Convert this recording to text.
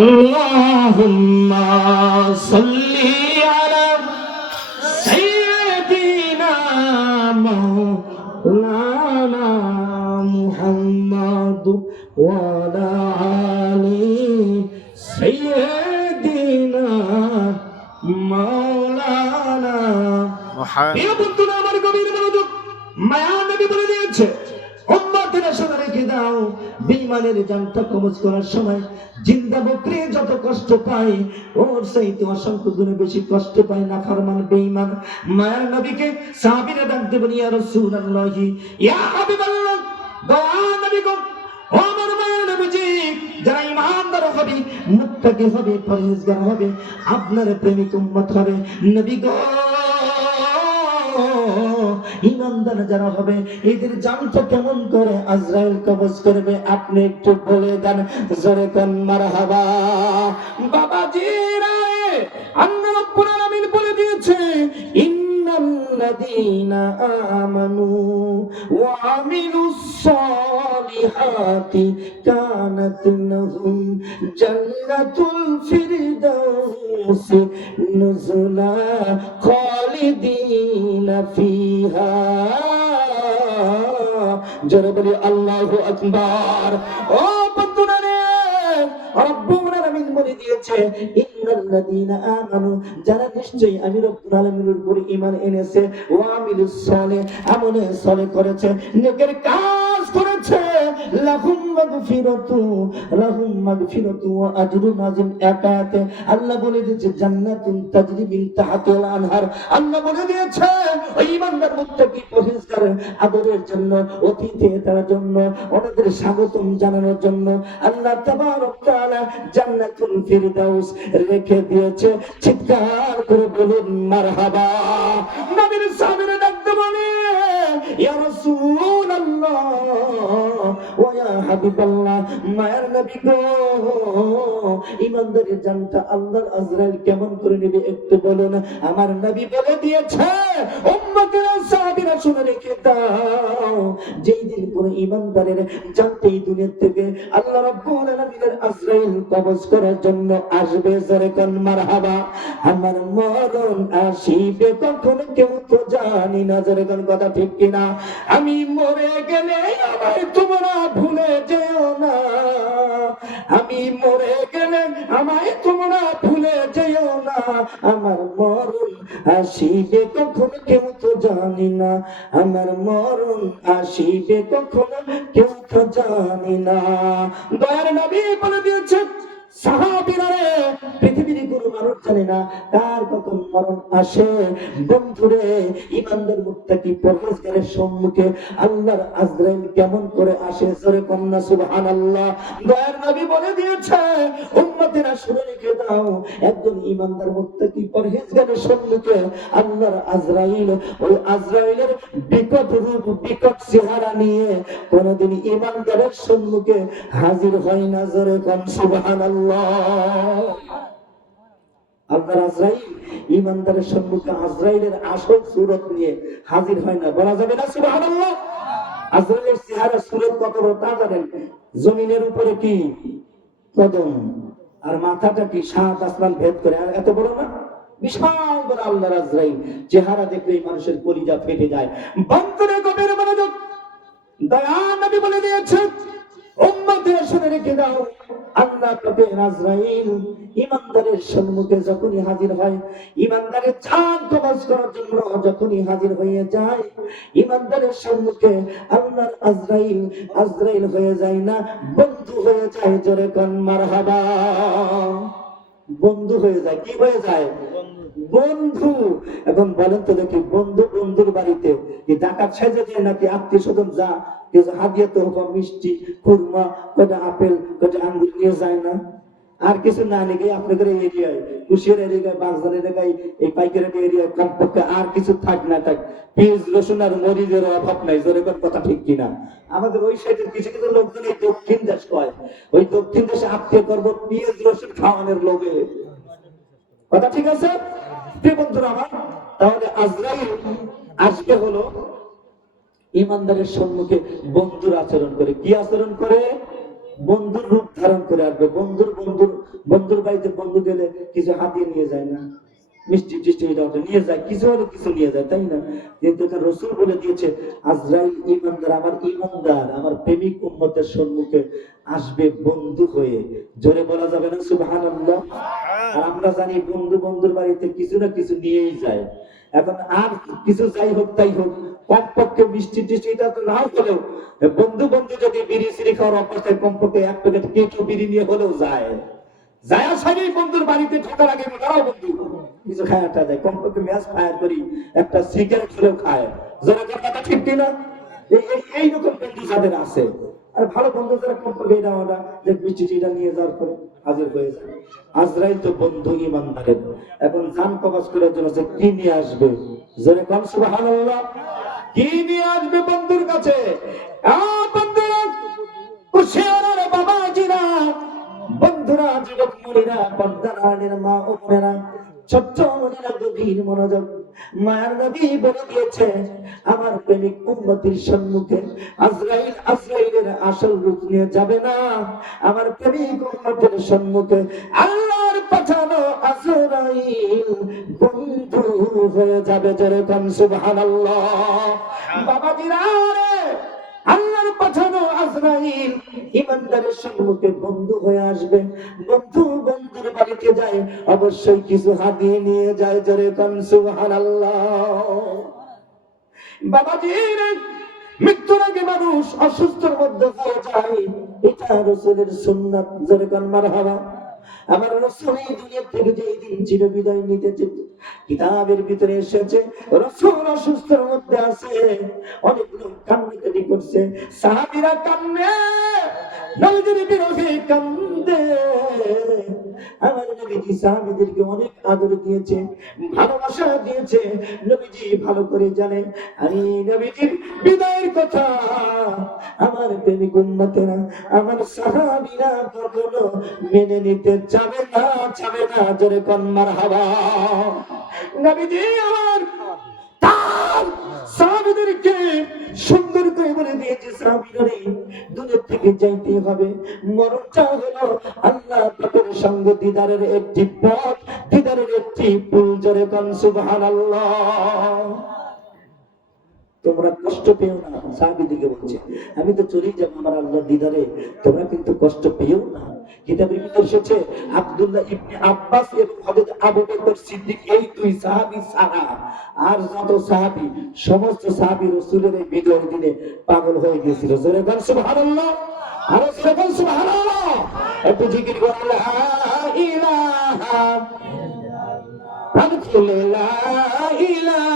আল্লাহুম্মা সাল্লি আলা সাইয়্যিদিনা মাওলানা মুহাম্মাদ ওয়া আলা আলি সাইয়্যিদিনা মাওলানা প্রিয় বন্ধুরা, আমার গভীর মনোযোগ। মায়া নবী বলে দিয়েছে, উম্মতেরা শুনে রেখে দাও, বেঈমানের জানটা কবজ করার সময় জিন্দা বকরি যত কষ্ট পায়, ওর চাইতে অসংখ্য গুণে বেশি কষ্ট পায় নাফরমান বেঈমান। মায়ার নবীকে সাহাবীরা ডাকতে বলি, ইয়া রাসূলুল্লাহ, ইয়া হাবিবাল্লাহ, দয়া নবী গো, ও আমার মায়ার নবীজি, যারা ঈমানদার হবে, মুত্তাকি হবে, পরহেজগার হবে, আপনার প্রেমিক উম্মত হবে। নবী গো, ঈমানদার যারা হবে, এদের জানটা কেমন করে আজরাইল কবজ করবে, আপনি একটু বলে দেন, জোরে কোন মারহাবা। বাবাজি রে, আল্লাহ রাব্বুল আলামিন বলে দিয়েছে, ইন্নাল্লাযীনা আমানু ওয়া আমিলুস সালিহাতি কানাত লাহুম জান্নাতুল ফিরদাউসি নুজুলা খালিদিনা ফিহা। জোরে বলি আল্লাহু আকবার। ও বন্ধুরা রে, রব্বুল আলামিন বলে দিয়েছে, ইন্নাল্লাযীনা আমানু, যারা নিশ্চয়ই আমি রব্বুল আলামিনের উপর ঈমান এনেছে, ওয়া আমিলুস সালিহ, আমলে সালেহ করেছে, নেকের কাজ করেছে, লাহুম মাগফিরাতু ওয়া আজরুন আযীম। একাতে আল্লাহ বলে দিয়েছে, জান্নাতুন তাজরি মিন তাহতিল আনহার। আল্লাহ বলে দিয়েছে, ওই ঈমানদার মুত্তাকি পরহেজগার আদরের জন্য, অতিথিতার জন্য, ওনাদের স্বাগতম জানানোর জন্য আল্লাহ তাবারক তাআলা জান্নাতুল ফিরদাউস রেখে দিয়েছে। চিৎকার করে বলুন মারহাবা। নবীর সাহাবীরা ডাকতে বলে, ইয়া রাসূলুল্লাহ ওয়া ইয়া হাবিবাল্লাহ, মায়ার নবী গো, ঈমানদারের জানটা আল্লাহর আজরাইল কেমন করে নেবে একটু বলুন। আমার নবী বলে দিয়েছে, উম্মতেরা সাহাবীরা শুনে রেখে দাও, যেই দিন কোন ঈমানদারের জানটা এই দুনিয়া থেকে আল্লাহ রাব্বুল আলামিনের আজরাইল কবজ করার জন্য আসবে, জোরে কোন মারহাবা। আমার মরণ আসিবে কখন কেউ তো জানি না, জোরে কোন কথা ঠিক কিনা। আমি মরে গেলে আমায় তোমরা ভুলে যেও না, আমি মরে গেলে আমায় তোমরা ভুলে যেও না। আমার মরণ আসিবে কখন কেউ তো জানি না, আমার মরণ আসিবে কখন কেউ তো জানি না। দয়ার নবী বলে দিয়েছেন, সাহাবীরা রে, পৃথিবীর কোনো মানুষ জানে না কার কখন মরণ আসে। বন্ধুরে, ঈমানদার মুত্তাকি পরহেজগারের সম্মুখে আল্লাহর আজরাইল কেমন করে আসে, জোরে কন্না সুবহানাল্লাহ। দয়ার নবী বলে দিয়েছে, উম্মতেরা শুনে রেখে দাও, একজন ঈমানদার মুত্তাকি পরহেজগারের সম্মুখে আল্লাহর আজরাইল, ওই আজরাইলের বিকট রূপ, বিকট চেহারা নিয়ে কোনদিন ঈমানদারের সম্মুখে হাজির হয় না, জোরে কোন সুবহানাল্লাহ। আল্লাহর আজরাইল ঈমানদারের সম্মুখে আজরাইলের আসল সূরত নিয়ে হাজির হয় না, বলা যাবে না সুবহানাল্লাহ। আজরাইলের চেহারা সূরত কত বড় তা জানেন? জমিনের উপরে কি কদম, আর মাথাটা কি সাত আসমান ভেদ করে, আর এত বড় না, বিশাল বড় আল্লাহর আজরাইল। চেহারা দেখলেই মানুষের কলিজা ফেটে যায়। বন্ধুরে গভীর মনোযোগ, দয়া নবী বলে দিয়েছেন, উম্মতেরা শুনে রেখে দাও, আল্লাহ পাকের আজরাইল ঈমানদারের সম্মুখে যখনই হাজির হয়, ঈমানদারের জান কবজ করার জন্য যখনই হাজির হয়ে যায়, ঈমানদারের সম্মুখে আল্লাহর আজরাইল হয়ে যায় না, বন্ধু হয়ে যায়, জোরে কোন মারহাবা। বন্ধু হয়ে যায়, কি হয়ে যায়? বন্ধু। এখন বলেন তো দেখি, বন্ধু বন্ধুর বাড়িতে কি ডাকাত সেজে যায় নাকি আত্মীয় স্বজন যা কিছু হাদিয়া তো মিষ্টি, খুরমা, কটা আপেল, কটা আঙ্গুর নিয়ে যায় না? আর কিছু না নিয়ে আপনাদের এরিয়ায়, কুশিয়ার এরিয়ায়, বাগদার এলাকায়, এই পাইকারি এরিয়ায় কমপক্ষে আর কিছু থাক না থাক, পেঁয়াজ রসুন আর মরিচের অভাব নাই, জোরে কথা ঠিক কিনা? আমাদের ওই সাইডের কিছু কিছু লোকজন এই দক্ষিণ দেশ কয়, ওই দক্ষিণ দেশে আত্মীয় করবো পেঁয়াজ রসুন খাওয়ানোর লোভে। কথা ঠিক আছে প্রিয় বন্ধুরা আমার? তাহলে আজরাইল আসবে হলো ঈমানদারের সম্মুখে বন্ধুর আচরণ করে। কি আচরণ করে? বন্ধুর রূপ ধারণ করে আসবে। বন্ধুর বাড়িতে বন্ধু গেলে কিছু হাতিয়ে নিয়ে যায় না, মিষ্টি টিষ্টি এটা ওটা নিয়ে যায়, কিছু হলে কিছু নিয়ে যায়, তাই না? কিন্তু এটা রসুল বলে দিয়েছে আজরাইল ইমানদার আমার প্রেমিক উম্মতের সম্মুখে আসবে বন্ধু হয়ে। জোরে বলা যাবে না সুবহানাল্লাহ? আর আমরা জানি বন্ধুর বাড়িতে কিছু না কিছু নিয়েই যায়। এখন আর কিছু যাই হোক তাই হোক, কমপক্ষে মিষ্টি টিষ্টি এটা তো নাও হলেও বন্ধু যদি বিড়ি সিড়ি খাওয়ার অবস্থায় কমপক্ষে এক প্যাকেট কেটো বিড়ি নিয়ে হলেও যায়। যায়া সারি বন্ধুর বাড়িতে ঢোকার আগে দাঁড়াও বন্ধু কিছু খায়াটা যায়, কমপক্ষে ম্যাচ ফায়ার করি, একটা সিগারেট হলেও খায়। যারা কথা ঠিক কিনা? এইরকম বন্ধু যাদের আছে। আর ভালো বন্ধু যারা কমপক্ষে এটা ওটা যে মিষ্টিটা নিয়ে যাওয়ার পরে হাজির হয়ে যায়। আজরাইল তো বন্ধু ইমানদারের। এখন জান কবজ করার জন্য সে কি নিয়ে আসবে? জোরে কোন সুবহানাল্লাহ? কি নিয়ে আসবে বন্ধুর কাছে? বন্ধুরা কুশিয়ারের বাবাজিরা, বন্ধুরা যুবক মুনিরা, পর্দার আড়ালের মা ও বোনেরা, ছোট্ট মুনিরা গভীর মনোযোগ। মায়ের নবী বলে দিয়েছে আমার প্রেমিক উম্মতির সম্মুখে আজরাইলের আসল রূপ নিয়ে যাবে না। আমার প্রেমিক উম্মতের সম্মুখে আল্লাহর পাঠানো আজরাইল বন্ধু হয়ে যাবে। যেরকম সুবহানাল্লাহ। বাবাজিরা রে, আল্লাহর পাঠানো আজরাইল ইমানদারের সম্মুখে বন্ধু হয়ে আসবে। বন্ধুর বাড়িতে যায়, অবশ্যই কিছু হাতিয়ে নিয়ে যায়। যেরকম সুবহানাল্লাহ। বাবাজির মৃত্যুর আগে মানুষ অসুস্থর মধ্যে হয়ে যায়, এটা রাসূলের সুন্নাত। যেরকম মারহাবা। আমার রাসূল এই দুনিয়া থেকে যেই দিন চির বিদায় নিতে যেত, কিতাবের ভিতরে এসেছে রাসূল অসুস্থর মধ্যে আছে, অনেক লোক কান্নাকাটি করছে, সাহাবীরা কান্দে, নবীজির বিরহে কান্দে। আমার নবীজি সাহাবীদেরকে অনেক আদর দিয়েছে, ভালোবাসা দিয়েছে। নবীজি ভালো করে জানেন আমি নবীজির বিদায়ের কথা আমার প্রেমিক উম্মতেরা, আমার সাহাবীরা কখনো মেনে নিতে চাবে না। জোরে কোন মারহাবা। নবীজি আমার তার সাহাবীদেরকে সুন্দর করে বলে দিয়েছে, সাহাবীরা দুনিয়া থেকে যাইতে হবে। মরণটা হলো আল্লাহ পাকের সঙ্গে দিদারের একটি পথ, দিদারের একটি পুল। জোরে কোন সুবহানাল্লাহ। তোমরা কষ্ট পেও না। সাহাবীদেরকে বলছে আমি তো চলেই যাবো আমার আল্লাহর দিদারে, তোমরা কিন্তু কষ্ট পেও না। কিতাবের ভিতরে এসেছে আব্দুল্লাহ ইবনে আব্বাস এবং হযরত আবু বকর সিদ্দিক, এই দুই সাহাবী ছাড়া আর যত সাহাবী, সমস্ত সাহাবী রাসূলের এই বিজয়ের দিনে পাগল হয়ে গিয়েছিল। জোরে বল সুবহানাল্লাহ। আর জোরে বল সুবহানাল্লাহ। একটু জিকির করুন লা ইলাহা ইল্লাল্লাহ। লা ইলাহা